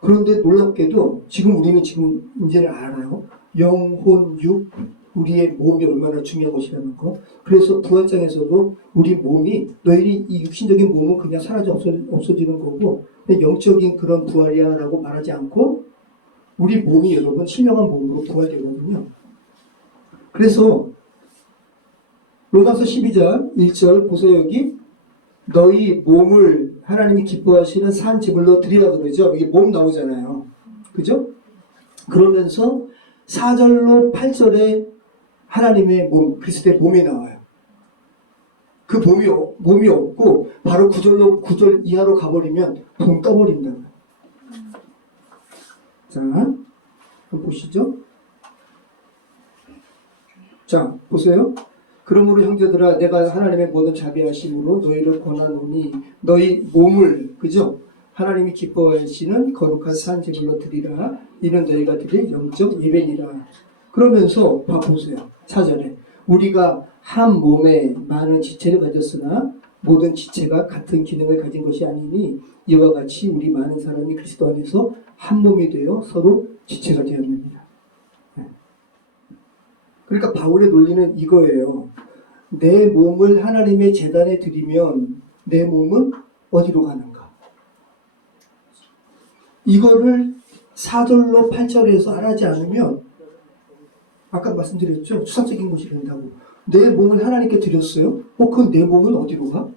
그런데 놀랍게도 우리는 이제는 알아요. 영혼, 육, 우리의 몸이 얼마나 중요한 것이라는 거. 그래서 부활장에서도 우리 몸이 너희들이 이 육신적인 몸은 그냥 사라져 없어지는 거고 영적인 그런 부활이야라고 말하지 않고 우리 몸이 여러분 신령한 몸으로 부활되거든요. 그래서 로마서 12장 1절 보세요. 여기 너희 몸을 하나님이 기뻐하시는 산 제물로 드리라 그러죠. 이게 몸 나오잖아요. 그죠? 그러면서 4절로 8절에 하나님의 몸, 그리스도의 몸이 나와요. 그 몸이 없고 바로 9절 이하로 가버리면 붕 떠버린다. 자, 한번 보시죠. 자, 보세요. 그러므로 형제들아, 내가 하나님의 모든 자비하심으로 너희를 권하노니 너희 몸을, 그죠? 하나님이 기뻐하시는 거룩한 산 제물로 드리라. 이는 너희가 드릴 영적 예배니라. 그러면서 보세요. 4절에 우리가 한 몸에 많은 지체를 가졌으나 모든 지체가 같은 기능을 가진 것이 아니니 이와 같이 우리 많은 사람이 그리스도 안에서 한 몸이 되어 서로 지체가 되었느니라. 그러니까 바울의 논리는 이거예요. 내 몸을 하나님의 제단에 드리면 내 몸은 어디로 가는가? 이거를 4절로 8절에서 하지 않으면 아까 말씀드렸죠. 추상적인 것이 된다고. 내 몸을 하나님께 드렸어요. 그럼 내 몸은 어디로 가?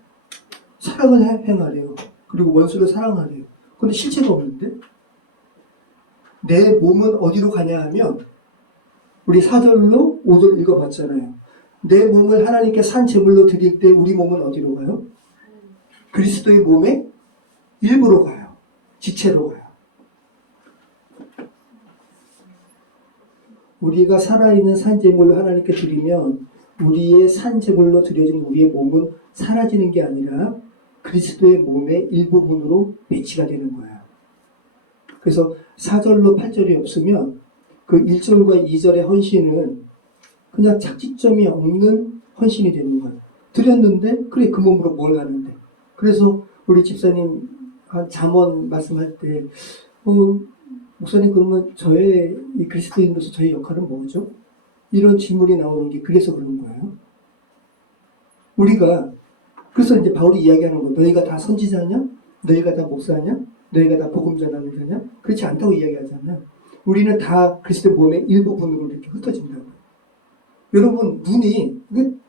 사랑을 행하래요. 그리고 원수를 사랑하래요. 근데 실체가 없는데? 내 몸은 어디로 가냐 하면 우리 4절로 5절 읽어봤잖아요. 내 몸을 하나님께 산 제물로 드릴 때 우리 몸은 어디로 가요? 그리스도의 몸의 일부로 가요. 지체로 가요. 우리가 살아있는 산 제물로 하나님께 드리면 우리의 산 제물로 드려진 우리의 몸은 사라지는 게 아니라 그리스도의 몸의 일부분으로 배치가 되는 거예요. 그래서 4절로 8절이 없으면 그 1절과 2절의 헌신은 그냥 착지점이 없는 헌신이 되는 거예요. 드렸는데 그래 그 몸으로 뭘 하는데. 그래서 우리 집사님 한 잠언 말씀할 때 목사님 그러면 저의 이 그리스도인으로서 저의 역할은 뭐죠? 이런 질문이 나오는 게 그래서 그런 거예요. 우리가 그래서 이제 바울이 이야기하는 거 너희가 다 선지자냐? 너희가 다 목사냐? 너희가 다 복음 전하는 자냐? 그렇지 않다고 이야기하잖아요. 우리는 다 그리스도의 몸의 일부분으로 이렇게 흩어진다고요. 여러분 눈이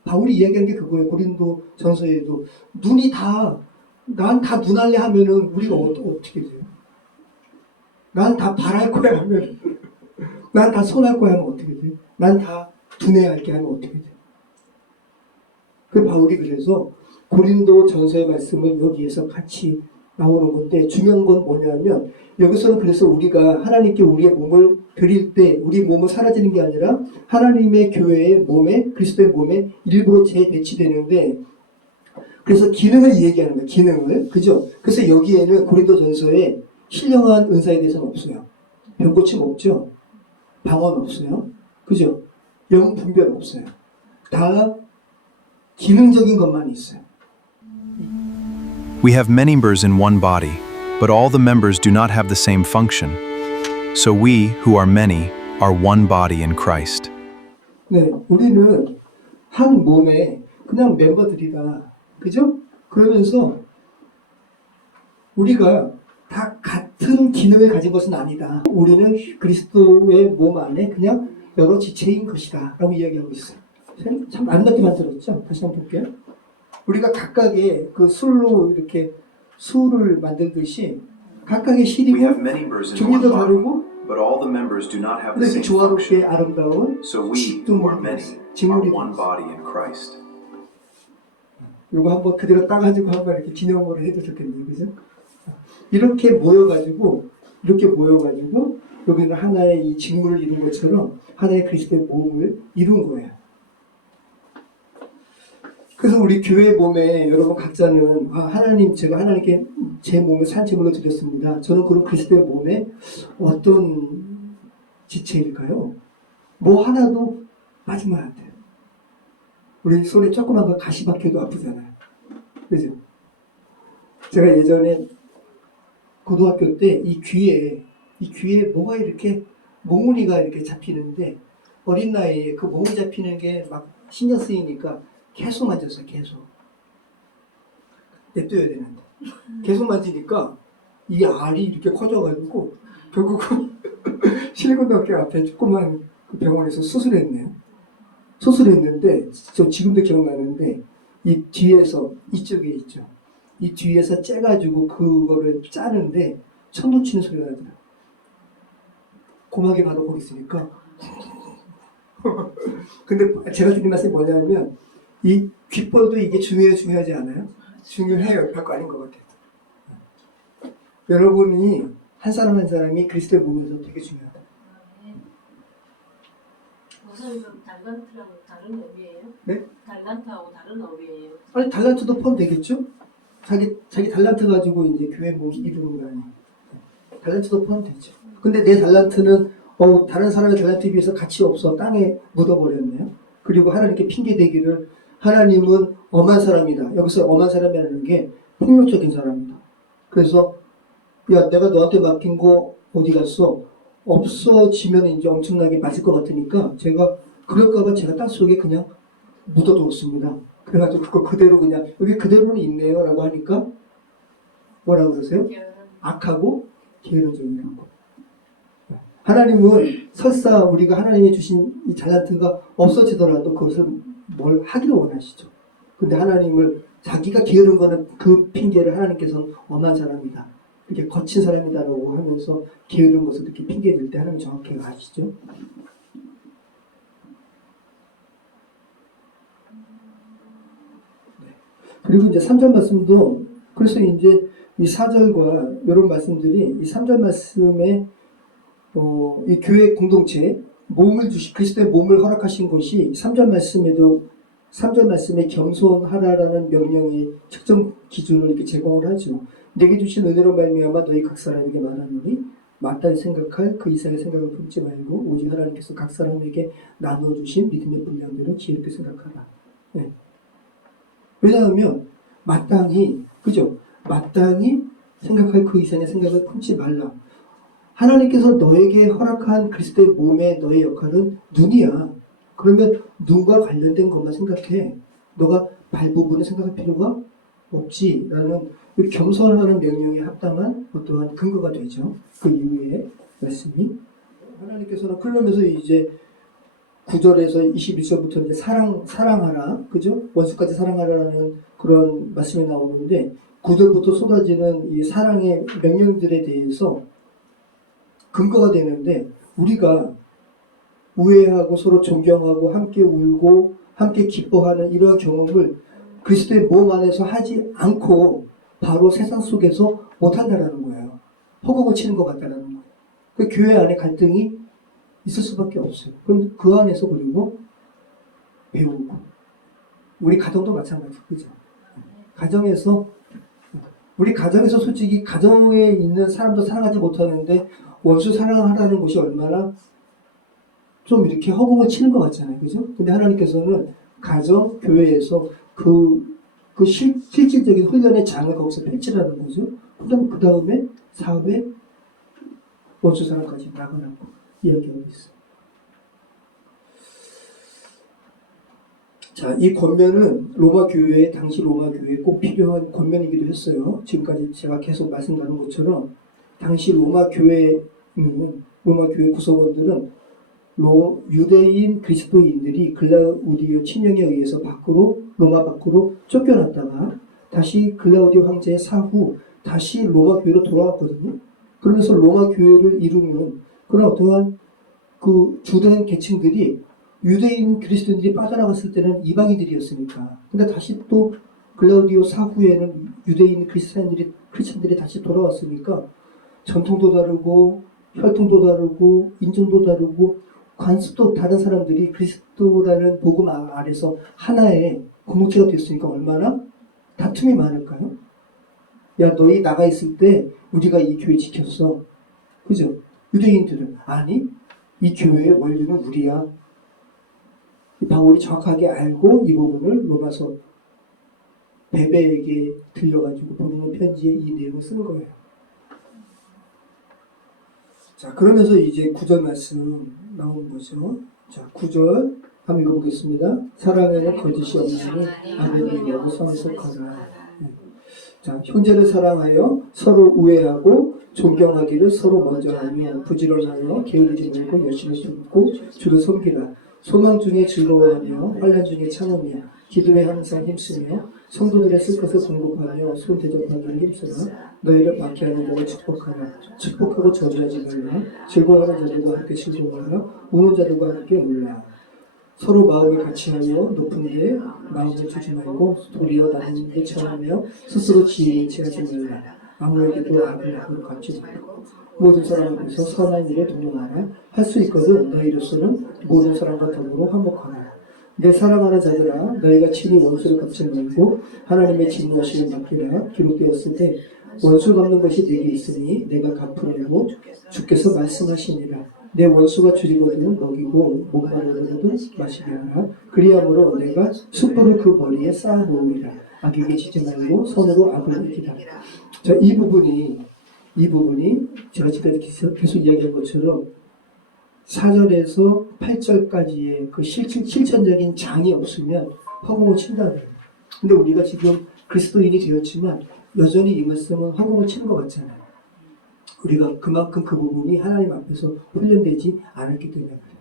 바울이 이야기한 게 그거예요. 고린도 전서에도 눈이 난 다 눈할래 하면은 우리가 어떻게 돼요? 난 다 발할 거야 하면 난 다 손할 거야 하면 어떻게 돼? 난 다 두뇌할게 하면 어떻게 돼? 그 바울이 그래서 고린도 전서의 말씀을 여기에서 같이 나오는 건데 중요한 건 뭐냐면 여기서는 그래서 우리가 하나님께 우리의 몸을 드릴 때 우리 몸은 사라지는 게 아니라 하나님의 교회의 몸에 그리스도의 몸에 일부러 재배치되는데 그래서 기능을 얘기하는 거예요. 기능을. 그죠? 그래서 여기에는 고린도 전서에 신령한 은사에 대해서는 없어요. 병고침 없죠? 방언 없어요. 그죠? 영 분별 없어요. 다 기능적인 것만 있어요. We have many members in one body, but all the members do not have the same function. So we, who are many, are one body in Christ. 네, 우리는 한 몸에 그냥 멤버들이다. 그죠? 그러면서 우리가 다 같은 기능을 가진 것은 아니다. 우리는 그리스도의 몸 안에 그냥 여러 지체인 것이다. 라고 이야기하고 있어요. 참 아름답게 만들었죠? 다시 한번 볼게요. 우리가 각각의 그 술로 이렇게 술을 만들듯이 각각의 실이고 종류도 다르고 but all the members do not have 근데 그 조화롭게 아름다운 So we, who are many, 직물이 are one body in Christ. 이거 한번 그대로 따가지고 한번 이렇게 기념으로 해도 좋겠네요. 그죠? 이렇게 모여가지고 여기는 하나의 이 직물을 이룬 것처럼 하나의 그리스도의 몸을 이룬 거예요. 그래서 우리 교회 몸에 여러분 각자는 하나님 제가 하나님께 제 몸을 산제물로 드렸습니다. 저는 그럼 그리스도의 몸에 어떤 지체일까요? 뭐 하나도 빠지면 안 돼요. 우리 손에 조그만 거 가시 박혀도 아프잖아요. 그죠? 제가 예전에 고등학교 때 이 귀에 뭐가 이렇게 몽우리가 이렇게 잡히는데 어린 나이에 그 몽우리 잡히는 게 막 신경 쓰이니까 계속 만졌어요. 계속. 냅둬야 되는데. 계속 만지니까 이 알이 이렇게 커져가지고 결국은 실고등학교 앞에 조그만 그 병원에서 수술했네요. 수술했는데 저 지금도 기억나는데 이 뒤에서 이쪽에 있죠. 이 뒤에서 째가지고 그거를 짜는데 천둥 치는 소리가 나더라고요. 고막에 바로 거기 있으니까. 근데 제가 드린 말씀이 뭐냐면 이 귓볼도 이게 중요하지 않아요? 중요해요. 별거 아닌 것 같아요. 여러분이 한 사람 한 사람이 그리스도의 몸에서 되게 중요하다. 목사님 달란트랑 다른 의미예요? 네? 달란트하고 다른 의미예요? 아니 달란트도 포함되겠죠? 자기 달란트 가지고 이제 교회 몸 이루는 거 아니에요. 달란트도 포함되죠. 근데 내 달란트는 다른 사람의 달란트에 비해서 가치 없어 땅에 묻어버렸네요. 그리고 하나님께 핑계 대기를 하나님은 엄한 사람이다. 여기서 엄한 사람이라는 게 폭력적인 사람이다. 그래서 야 내가 너한테 맡긴 거 어디 갔어? 없어지면 이제 엄청나게 맞을 것 같으니까 제가 그럴까봐 제가 땅속에 그냥 묻어두었습니다. 그래가지고 그거 그대로 그냥 여기 그대로는 있네요 라고 하니까 뭐라고 그러세요? 악하고 게으름적이라는 거. 하나님은 설사 우리가 하나님이 주신 이 달란트가 없어지더라도 그것을 뭘 하기를 원하시죠. 근데 하나님을 자기가 게으른 거는 그 핑계를 하나님께서는 엄한 사람이다, 이렇게 거친 사람이다라고 하면서 게으른 것을 이렇게 핑계댈 때 하나님 정확히 아시죠? 그리고 이제 3절 말씀도 그래서 이제 이 4절과 이런 말씀들이 이 3절 말씀에 이 교회 공동체 몸을 그리스도의 몸을 허락하신 것이 3절 말씀에도 3절 말씀에 겸손하라라는 명령의 측정 기준을 이렇게 제공을 하죠. 내게 주신 은혜로 말미암아 너희 각 사람에게 말하노니 마땅히 생각할 그 이상의 생각을 품지 말고 오직 하나님께서 각 사람에게 나누어 주신 믿음의 분량대로 지혜롭게 생각하라. 네. 왜냐하면 마땅히, 그죠? 마땅히 생각할 그 이상의 생각을 품지 말라. 하나님께서 너에게 허락한 그리스도의 몸의 너의 역할은 눈이야. 그러면 눈과 관련된 것만 생각해. 너가 발 부분을 생각할 필요가 없지라는 겸손하는 명령에 합당한 어떠한 근거가 되죠. 그 이후에 말씀이 하나님께서는 그러면서 이제 9절에서 21절부터 이제 사랑하라, 그죠? 원수까지 사랑하라라는 그런 말씀이 나오는데 9절부터 쏟아지는 이 사랑의 명령들에 대해서 근거가 되는데 우리가 우애하고 서로 존경하고 함께 울고 함께 기뻐하는 이러한 경험을 그리스도의 몸 안에서 하지 않고 바로 세상 속에서 못한다라는 거예요. 허공을 치는 것 같다라는 거예요. 그 교회 안에 갈등이 있을 수밖에 없어요. 그럼 그 안에서 그리고 배우고 우리 가정도 마찬가지, 그죠? 우리 가정에서 솔직히 가정에 있는 사람도 사랑하지 못하는데 원수 사랑하라는 것이 얼마나 좀 이렇게 허공을 치는 것 같잖아요, 그죠? 근데 하나님께서는 가정, 교회에서 그 실질적인 훈련의 장을 거기서 펼치라는 거죠. 그 다음에 사업에 원수 사랑까지 나가라고 이야기하고 있어요. 자, 이 권면은 당시 로마 교회에 꼭 필요한 권면이기도 했어요. 지금까지 제가 계속 말씀 나눈 것처럼 당시 로마 교회 구성원들은 유대인 그리스도인들이 글라우디오 친형에 의해서 로마 밖으로 쫓겨났다가 다시 글라우디오 황제의 사후 다시 로마 교회로 돌아왔거든요. 그러면서 로마 교회를 이루는 그런 어떠한 그 주된 계층들이 유대인 그리스도인들이 빠져나갔을 때는 이방인들이었으니까. 근데 다시 또 글라우디오 사후에는 유대인 크리스찬들이 다시 돌아왔으니까 전통도 다르고 혈통도 다르고 인종도 다르고 관습도 다른 사람들이 그리스도라는 복음 아래서 하나의 공동체가 됐으니까 얼마나 다툼이 많을까요? 야, 너희 나가 있을 때 우리가 이 교회 지켰어. 그죠? 유대인들은 아니, 이 교회의 원리는 우리야. 바울이 정확하게 알고 이 부분을 로마서 베베에게 들려가지고 보내는 편지에 이 내용을 쓰는 거예요. 자, 그러면서 이제 9절 말씀 나오는 거죠. 자, 9절 한번 읽어보겠습니다. 사랑에는 거짓이 없으니 아멘이 여고 성에 속하라. 자, 형제를 사랑하여 서로 우애하고 존경하기를 서로 먼저 하며 부지런하여 게으르지 말고 열심히 숨고 주를 섬기라. 소망 중에 즐거워하며 환난 중에 참으며 기도에 항상 힘쓰며 성도들의 쓸 것을 공급하며 손 대접하기를 힘쓰라. 너희를 박해하는 자를 축복하라. 축복하고 저주하지 말라. 즐거워하는 자들과 함께 즐거워하라. 우는 자들과 함께 울라. 서로 마음을 같이하여 높은 데 마음을 두지 말고 도리어 나누는 데 처하며 스스로 지혜에 취하지 말라. 아무에게도 악을 갚지 말고 모든 사람 앞에서 선한 일에 동행하라. 할 수 있거든 너희로서는 모든 사람과 더불어 화목하라. 내 사랑하는 자들아, 너희가 친히 원수를 갚지 말고 하나님의 진노하심을 받기라. 기록되었을 때 원수 갚는 것이 내게 있으니 내가 갚으려고 주께서 말씀하시니라. 내 원수가 줄이거든 먹이고 목마르거든 마시게 하라. 그리함으로 내가 숯불을 그 머리에 쌓아 놓으리라. 악에게 지지 말고 선으로 악을 이기라. 자, 이 부분이 제가 지금까지 계속 이야기한 것처럼 4절에서 8절까지의 그 실천적인 장이 없으면 허공을 친다는 거예요. 근데 우리가 지금 그리스도인이 되었지만 여전히 이 말씀은 허공을 치는 것 같잖아요. 우리가 그만큼 그 부분이 하나님 앞에서 훈련되지 않았기 때문에 그래요.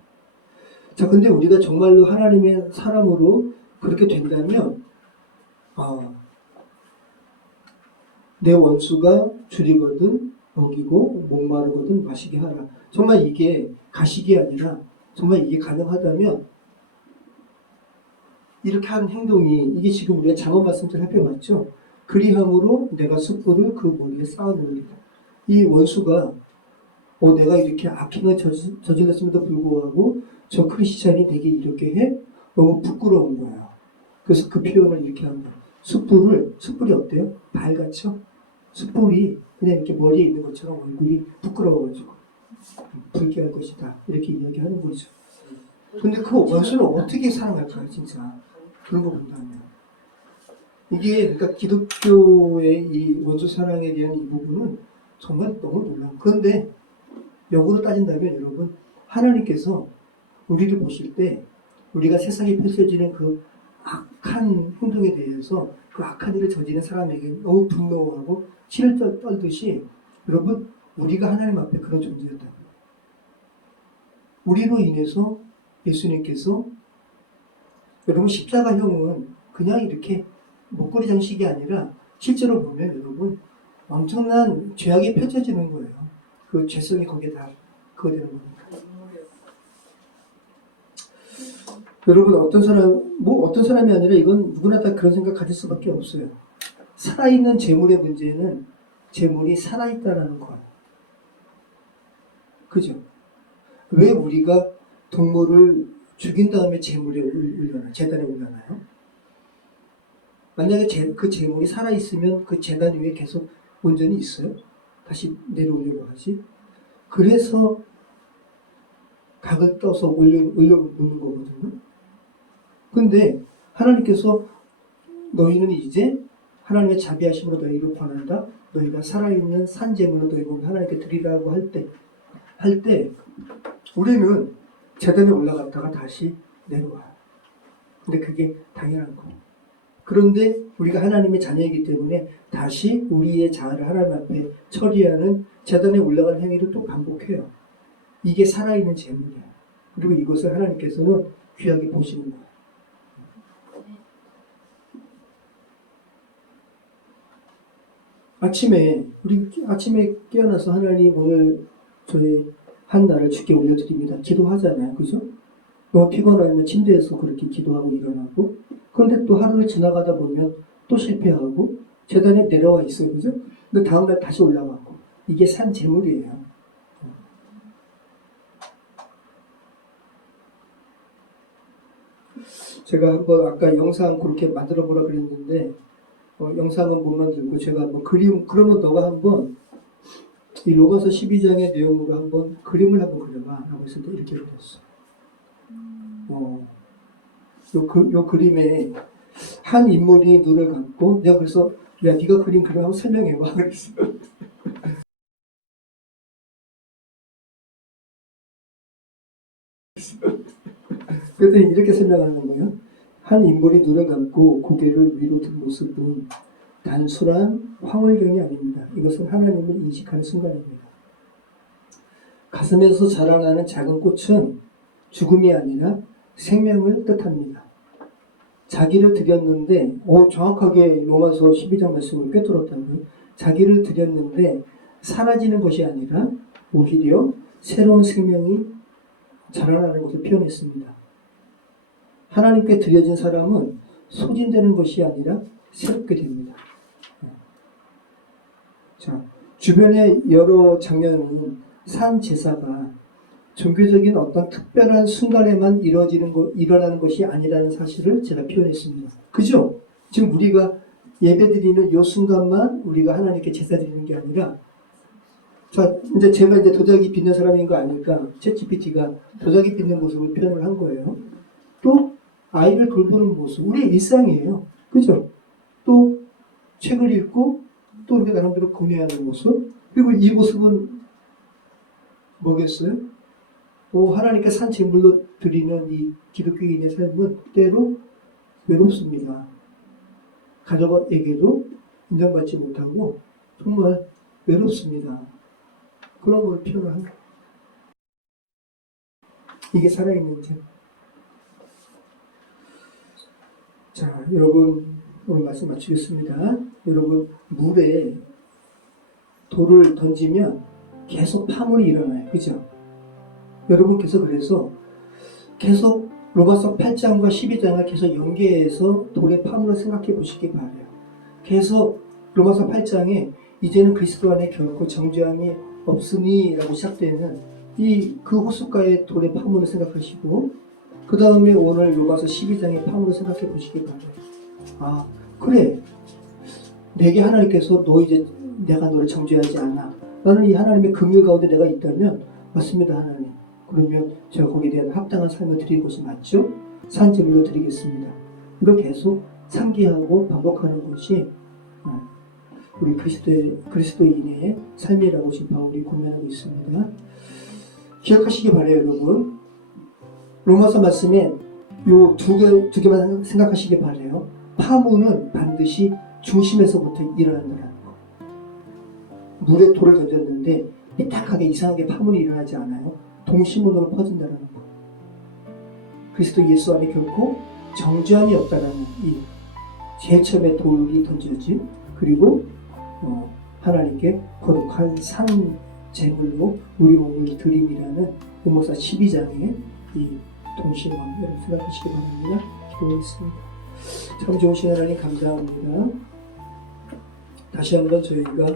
자, 근데 우리가 정말로 하나님의 사람으로 그렇게 된다면, 내 원수가 줄이거든 먹이고 목마르거든 마시게 하라. 정말 이게 가식이 아니라 정말 이게 가능하다면 이렇게 하는 행동이 이게 지금 우리가 잠언 말씀들 살펴봤죠. 그리함으로 내가 숯불을 그 머리에 쌓아놓으리라. 이 원수가 내가 이렇게 악행을 저질렀음에도 불구하고 저 크리스찬이 내게 이렇게 해? 너무 부끄러운 거예요. 그래서 그 표현을 이렇게 합니다. 숯불이 어때요? 밝았죠? 숯불이 그냥 이렇게 머리에 있는 것처럼 얼굴이 부끄러워가지고 붉게 할 것이다. 이렇게 이야기하는 거죠. 근데 그 원수는 어떻게 사랑할까요, 진짜? 그런 거 본다면. 이게, 그러니까 기독교의 이 원수 사랑에 대한 이 부분은 정말 너무 놀라운. 그런데 역으로 따진다면 여러분, 하나님께서 우리를 보실 때 우리가 세상에 펼쳐지는 그 악한 행동에 대해서 그 악한 일을 저지른 사람에게 너무 분노하고 치를 떨듯이 여러분, 우리가 하나님 앞에 그런 존재였다고요. 우리로 인해서 예수님께서 여러분 십자가형은 그냥 이렇게 목걸이 장식이 아니라 실제로 보면 여러분 엄청난 죄악이 펼쳐지는 거예요. 그 죄성이 거기에 다 그거 되는 겁니다. 여러분 어떤 사람이 아니라 이건 누구나 다 그런 생각 가질 수밖에 없어요. 살아있는 재물의 문제는 재물이 살아있다라는 거예요. 그죠? 왜 우리가 동물을 죽인 다음에 재단에 올려놔요? 만약에 그 재물이 살아있으면 그 재단 위에 계속 온전히 있어요? 다시 내려오려고 하지? 그래서 각을 떠서 올려놓는 거거든요. 근데 하나님께서 너희는 이제 하나님의 자비하심으로 너희를 권한다. 너희가 살아있는 산 재물로 너희가 하나님께 드리라고 할 때 우리는 재단에 올라갔다가 다시 내려와요. 근데 그게 당연한 거예요. 그런데 우리가 하나님의 자녀이기 때문에 다시 우리의 자아를 하나님 앞에 처리하는 재단에 올라가는 행위를 또 반복해요. 이게 살아있는 재물이에요. 그리고 이것을 하나님께서는 귀하게 보시는 거예요. 아침에 깨어나서 하나님 오늘 저희 한 날을 주께 올려드립니다. 기도하잖아요. 그죠? 너무 피곤하면 침대에서 그렇게 기도하고 일어나고, 그런데 또 하루를 지나가다 보면 또 실패하고 재단에 내려와 있어요. 그죠? 근데 다음날 다시 올라가고. 이게 산 재물이에요. 제가 한번 아까 영상 그렇게 만들어 보라 그랬는데 영상은 못 만들고 제가 한번 그러면 너가 한번 이 로마서 12장의 내용으로 한번 그림을 한번 그려봐 라고 했을 때 이렇게 그렸어. 요 그림에 한 인물이 눈을 감고 내가 그래서 야 네가 그림 한번 설명해봐 그랬어. 그래서 이렇게 설명하는 거예요. 한 인물이 눈을 감고 고개를 위로 든 모습은 단순한 황홀경이 아닙니다. 이것은 하나님을 인식하는 순간입니다. 가슴에서 자라나는 작은 꽃은 죽음이 아니라 생명을 뜻합니다. 자기를 드렸는데 정확하게 로마서 12장 말씀을 꿰뚫었다고요. 자기를 드렸는데 사라지는 것이 아니라 오히려 새로운 생명이 자라나는 것을 표현했습니다. 하나님께 드려진 사람은 소진되는 것이 아니라 새롭게 됩니다. 자, 주변의 여러 장면은 산 제사가 종교적인 어떤 특별한 순간에만 일어나는 것이 아니라는 사실을 제가 표현했습니다. 그죠? 지금 우리가 예배드리는 이 순간만 우리가 하나님께 제사 드리는 게 아니라, 자, 이제 제가 도자기 빚는 사람인 거 아니까 챗GPT가 도자기 빚는 모습을 표현을 한 거예요. 또 아이를 돌보는 모습, 우리의 일상이에요. 그죠? 또 책을 읽고 또 우리가 나름대로 공유하는 모습, 그리고 이 모습은 뭐겠어요? 하나님께 산 제물로 드리는 이 기독교인의 삶은 때로 외롭습니다. 가족에게도 인정받지 못하고 정말 외롭습니다. 그런 걸 표현하는 거예요. 이게 살아있는 잼. 자, 여러분 오늘 말씀 마치겠습니다. 여러분 물에 돌을 던지면 계속 파물이 일어나요. 그죠? 여러분께서 그래서 계속 로마서 8장과 12장을 계속 연계해서 돌의 파물을 생각해 보시기 바라요. 계속 로마서 8장에 이제는 그리스도 안에 결코 정죄함이 없으니 라고 시작되는 그 호숫가의 돌의 파물을 생각하시고 그 다음에 오늘 로마서 12장의 파물을 생각해 보시기 바라요. 아 그래 내게 하나님께서 너 이제 내가 너를 정죄하지 않아. 나는 이 하나님의 긍휼 가운데 내가 있다면 맞습니다 하나님. 그러면 제가 거기에 대한 합당한 삶을 드릴 것이 맞죠? 산제물로 드리겠습니다. 이걸 계속 상기하고 반복하는 것이 우리 그리스도인의 삶이라고 지금 바울이 고면하고 있습니다. 기억하시기 바라요 여러분. 로마서 말씀에 요 두 개만 생각하시기 바라요. 파문은 반드시 중심에서부터 일어난다는 거. 물에 돌을 던졌는데 삐딱하게 이상하게 파문이 일어나지 않아요. 동심으로 퍼진다는 거. 그리스도 예수 안에 결코 정죄함이 없다는 이 제일 처음에 돌이 던져진 그리고 하나님께 거룩한 산 제물로 우리 몸을 드림이라는 로마서 12장의 이 동심을 여러분 생각하시기 바랍니다. 기도하겠습니다. 참 좋으신 하나님 감사합니다. 다시 한번 저희가